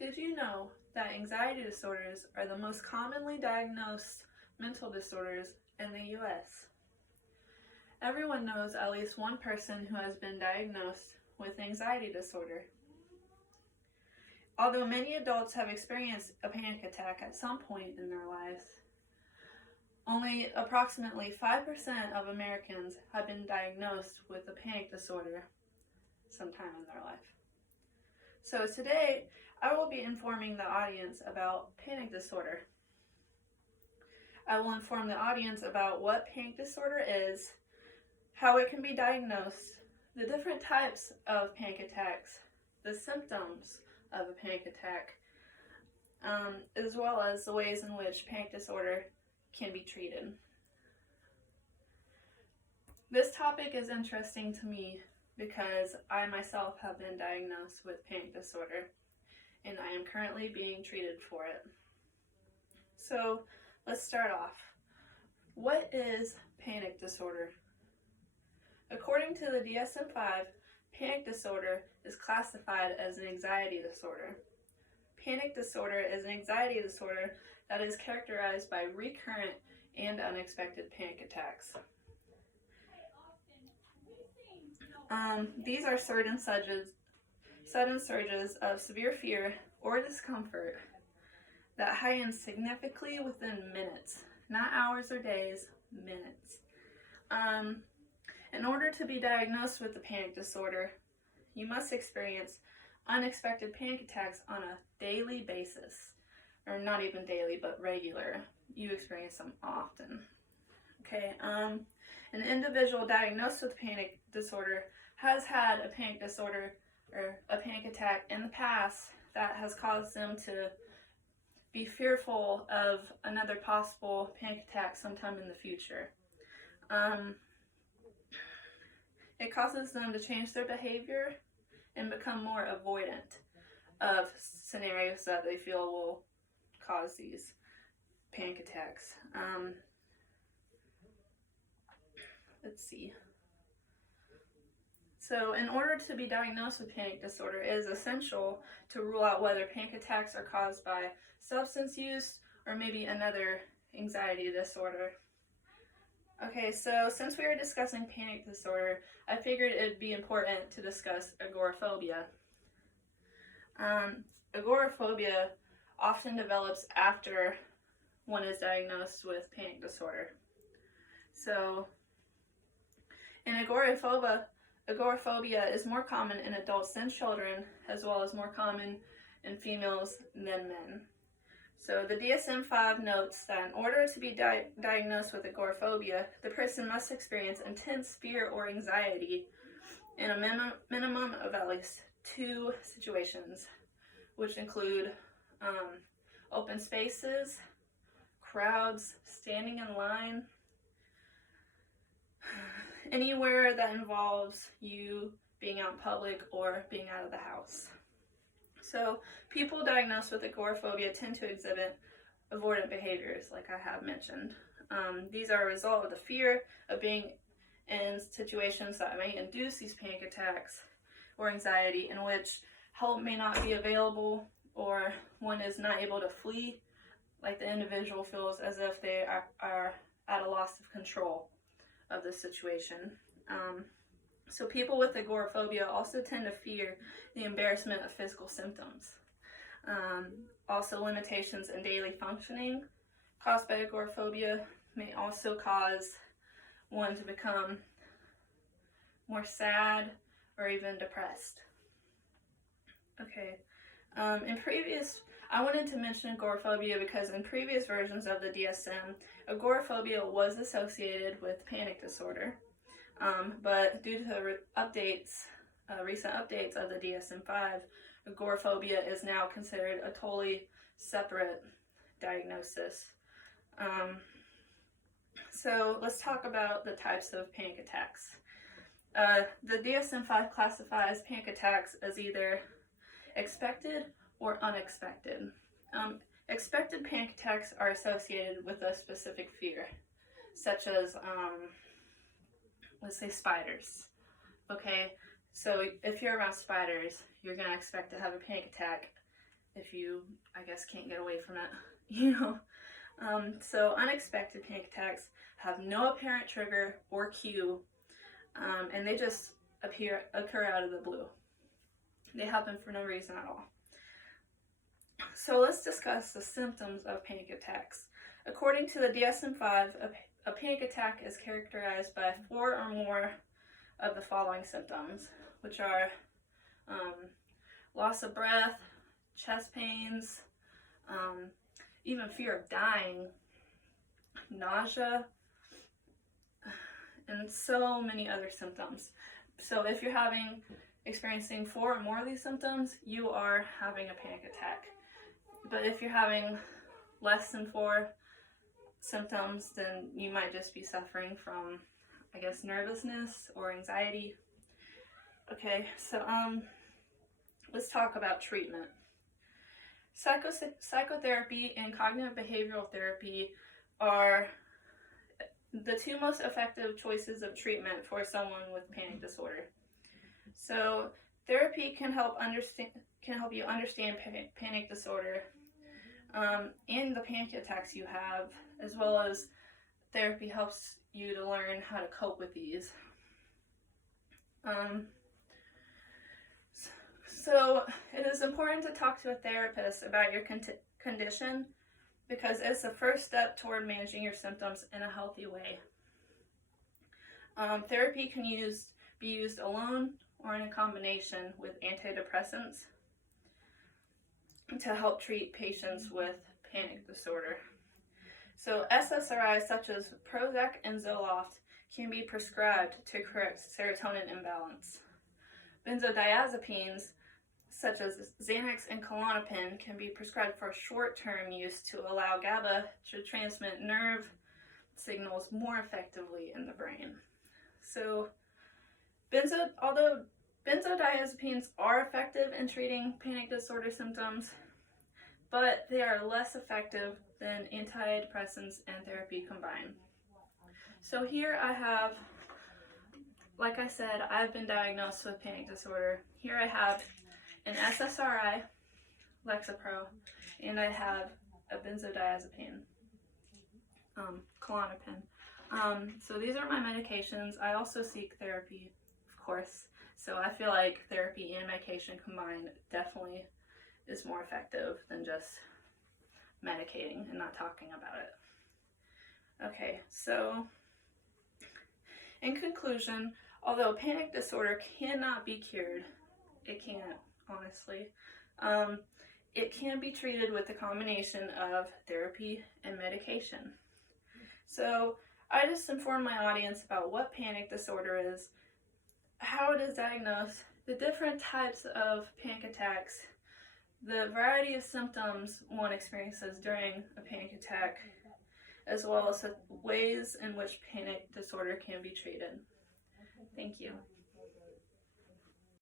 Did you know that anxiety disorders are the most commonly diagnosed mental disorders in the U.S.? Everyone knows at least one person who has been diagnosed with anxiety disorder. Although many adults have experienced a panic attack at some point in their lives, only approximately 5% of Americans have been diagnosed with a panic disorder sometime in their life. So today, I will be informing the audience about panic disorder. I will inform the audience about what panic disorder is, how it can be diagnosed, the different types of panic attacks, the symptoms of a panic attack, as well as the ways in which panic disorder can be treated. This topic is interesting to me because I myself have been diagnosed with panic disorder and I am currently being treated for it. So let's start off. What is panic disorder? According to the DSM-5, panic disorder is classified as an anxiety disorder. Panic disorder is an anxiety disorder that is characterized by recurrent and unexpected panic attacks. These are sudden surges of severe fear or discomfort that heighten significantly within minutes, not hours or days, minutes. In order to be diagnosed with the panic disorder, you must experience unexpected panic attacks on a daily basis, or not even daily, but regular. You experience them often. Okay, an individual diagnosed with panic disorder has had a panic disorder or a panic attack in the past that has caused them to be fearful of another possible panic attack sometime in the future. It causes them to change their behavior and become more avoidant of scenarios that they feel will cause these panic attacks. Let's see. So in order to be diagnosed with panic disorder, it is essential to rule out whether panic attacks are caused by substance use or maybe another anxiety disorder. Okay, so since we are discussing panic disorder, I figured it'd be important to discuss agoraphobia. Agoraphobia often develops after one is diagnosed with panic disorder. So, in agoraphobia is more common in adults than children, as well as more common in females than men. So the DSM-5 notes that in order to be diagnosed with agoraphobia, the person must experience intense fear or anxiety in a minimum of at least 2 situations, which include open spaces, crowds, standing in line, anywhere that involves you being out in public or being out of the house. So people diagnosed with agoraphobia tend to exhibit avoidant behaviors, like I have mentioned. These are a result of the fear of being in situations that may induce these panic attacks or anxiety, in which help may not be available or one is not able to flee, like the individual feels as if they are at a loss of control of the situation. So people with agoraphobia also tend to fear the embarrassment of physical symptoms. Also, limitations in daily functioning caused by agoraphobia may also cause one to become more sad or even depressed. Okay, I wanted to mention agoraphobia because in previous versions of the DSM, agoraphobia was associated with panic disorder. But due to the recent updates of the DSM-5, agoraphobia is now considered a totally separate diagnosis. So let's talk about the types of panic attacks. The DSM-5 classifies panic attacks as either expected or unexpected. Expected panic attacks are associated with a specific fear, such as let's say spiders. Okay, so if you're around spiders, you're going to expect to have a panic attack if you, I guess, can't get away from it, you know. So unexpected panic attacks have no apparent trigger or cue, and they just occur out of the blue. They happen for no reason at all. So let's discuss the symptoms of panic attacks. According to the DSM-5, a panic attack is characterized by 4 or more of the following symptoms, which are loss of breath, chest pains, even fear of dying, nausea, and so many other symptoms. So if you're experiencing 4 or more of these symptoms, you are having a panic attack. But if you're having less than 4 symptoms, then you might just be suffering from, I guess, nervousness or anxiety. Okay, so let's talk about treatment. Psychotherapy and cognitive behavioral therapy are the 2 most effective choices of treatment for someone with panic disorder. So therapy can help you understand panic disorder and the panic attacks you have, as well as therapy helps you to learn how to cope with these. So it is important to talk to a therapist about your condition, because it's the first step toward managing your symptoms in a healthy way. Therapy can be used alone or in a combination with antidepressants to help treat patients with panic disorder. So SSRIs such as Prozac and Zoloft can be prescribed to correct serotonin imbalance. Benzodiazepines such as Xanax and Klonopin can be prescribed for short-term use to allow GABA to transmit nerve signals more effectively in the brain. So although benzodiazepines are effective in treating panic disorder symptoms, but they are less effective than antidepressants and therapy combined. So here I have, like I said, I've been diagnosed with panic disorder. Here I have an SSRI, Lexapro, and I have a benzodiazepine, Klonopin. So these are my medications. I also seek therapy, of course. So I feel like therapy and medication combined definitely is more effective than just medicating and not talking about it. Okay, so in conclusion, although panic disorder cannot be cured, it can't, honestly, it can be treated with a combination of therapy and medication. So I just informed my audience about what panic disorder is, how it is diagnosed, the different types of panic attacks, the variety of symptoms one experiences during a panic attack, as well as the ways in which panic disorder can be treated. Thank you.